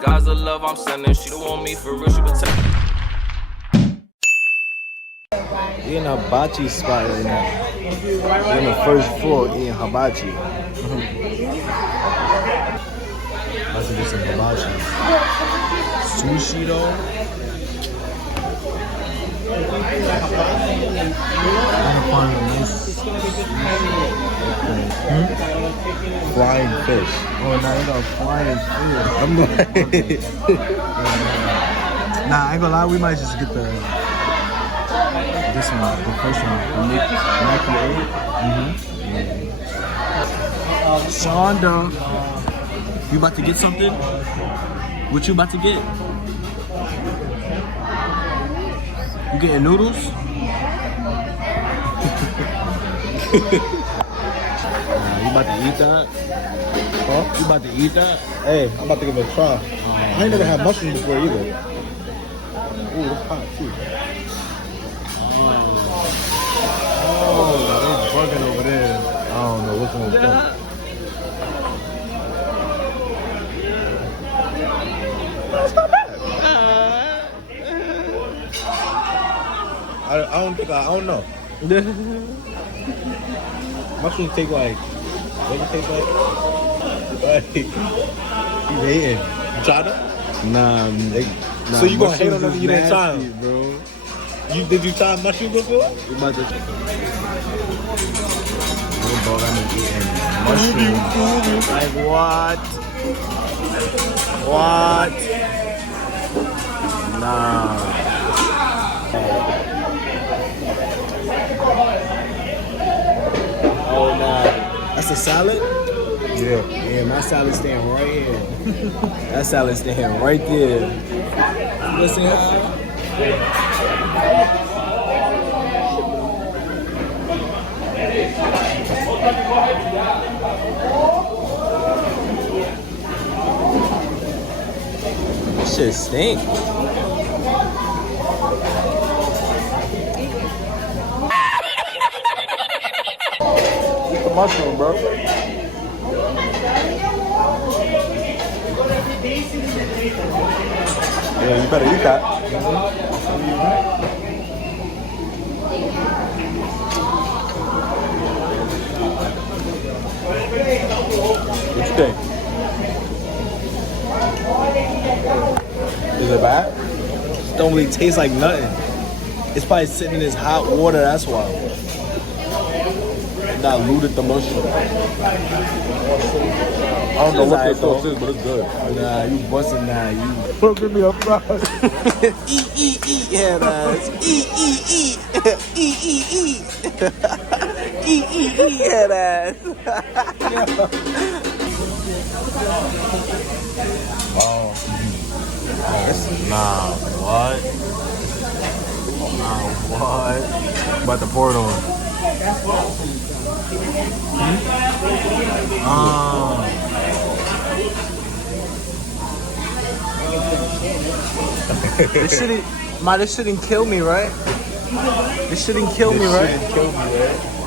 gods of love I'm sending. She don't want me for real, she protect. We're in a hibachi spot right now. We're on the first floor eating hibachi. About to get some hibachi. Sushi though. I'm gonna find a nice flying fish. Oh, now you got flying fish. I'm like, nah, I ain't gonna lie. We might just get this one, the first one, the Nike 8. Shawn, though, you about to get something? What you about to get? You getting noodles? You about to eat that? Huh? You about to eat that? Hey, I'm about to give it a try. I ain't never had mushrooms before either. Ooh, it's hot too. Oh, they're bugging over there. I don't know which one's fun. That's not bad. I don't know. Mushrooms taste like, what do it taste like? He's hating. You tried it? Nah. So you gonna hate on them and you didn't try them? Bro. Did you try mushrooms before? You about to try. Dog, I'm eating mushrooms. Like what? What? Nah. Oh nah. That's a salad? Yeah. Yeah, my salad's staying right here. That salad's staying right there. Listen, this shit stink. Eat the mushroom, bro. Yeah, you better eat that. What you think? Is it bad? It don't really taste like nothing. It's probably sitting in this hot water, that's why. It diluted the mushroom. I don't know what this sauce is, but it's good. Nah, you busting now. You give me a fry. Eat, head ass. Eat. Eat, head ass. Oh. Nah, what? Nah, what? About to pour it on. This shouldn't kill me, right? This shouldn't kill me, right? This shouldn't kill me, right?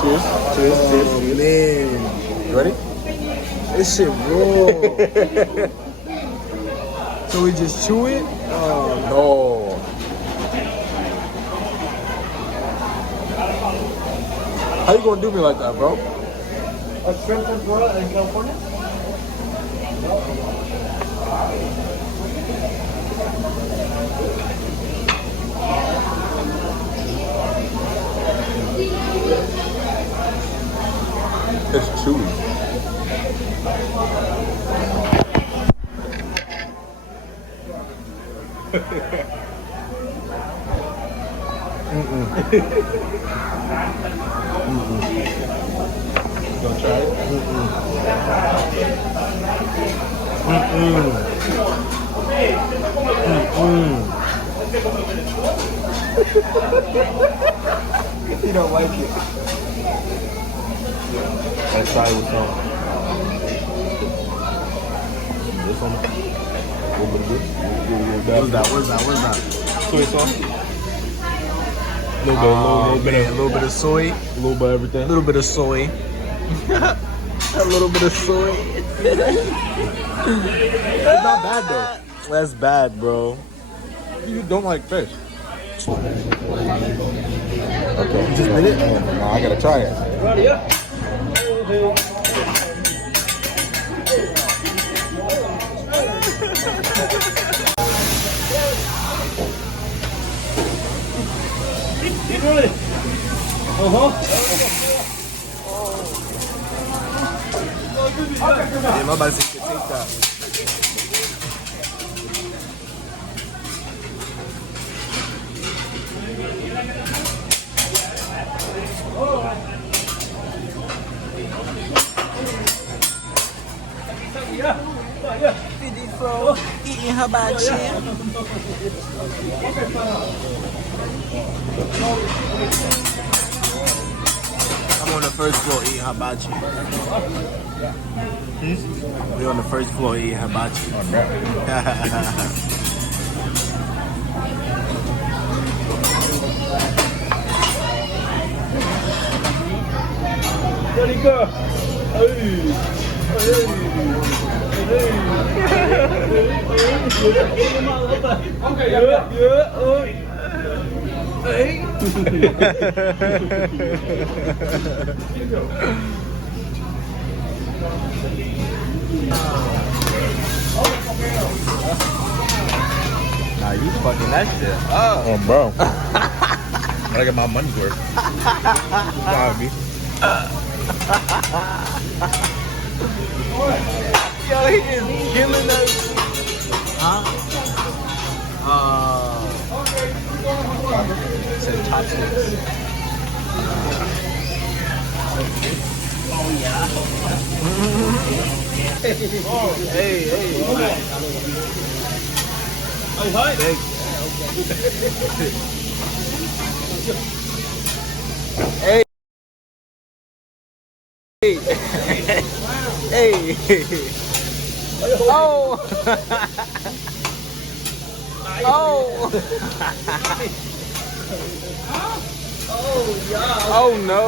Cheers. Man. You ready? This shit raw. So we just chew it? Oh no. How you gonna do me like that, bro? A shrimp tempura in California? It's chewy. You gonna try it? You don't like it. Let's try it with some. on it. A little bit of this. What is that? Soy sauce. A little bit of soy. A little bit of everything. A little bit of soy. A little bit of soy. It's not bad though. That's bad, bro. You don't like fish. Okay. You just did it? No, I gotta try it. Yeah, my body said take that. Eating hibachi. I'm on the first floor eating hibachi. We're on the first floor eating hibachi. There you go. Nah, you fucking that shit up. Oh, bro. I get my money's worth. Nah, me. Yo, he is killing us. Huh? Said chopsticks. Oh yeah. Hey. Oh, hi. Hey. Hey. Oh. Oh. Oh no.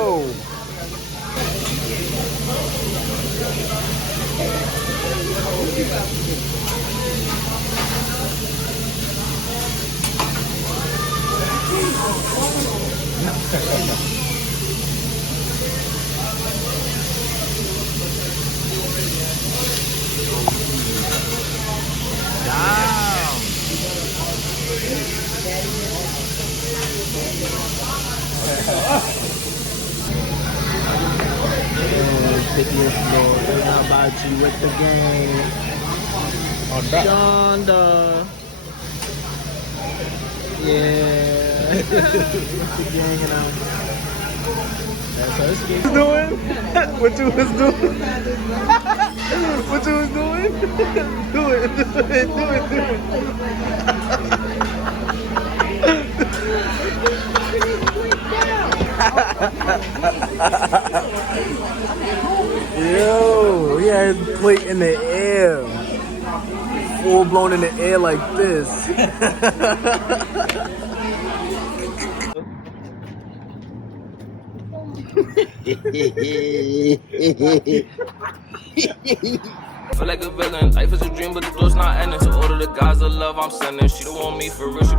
Thickness Lord, how about you with the game? On that. Shonda. Yeah. With the gang and out. That's us. Doing? What you was doing? What you was doing? Do Yo, he had his plate in the air. Full blown in the air like this. Feel like a villain, life is a dream, but the door's not ending. To order the guys of love I'm sending. She don't want me for real, she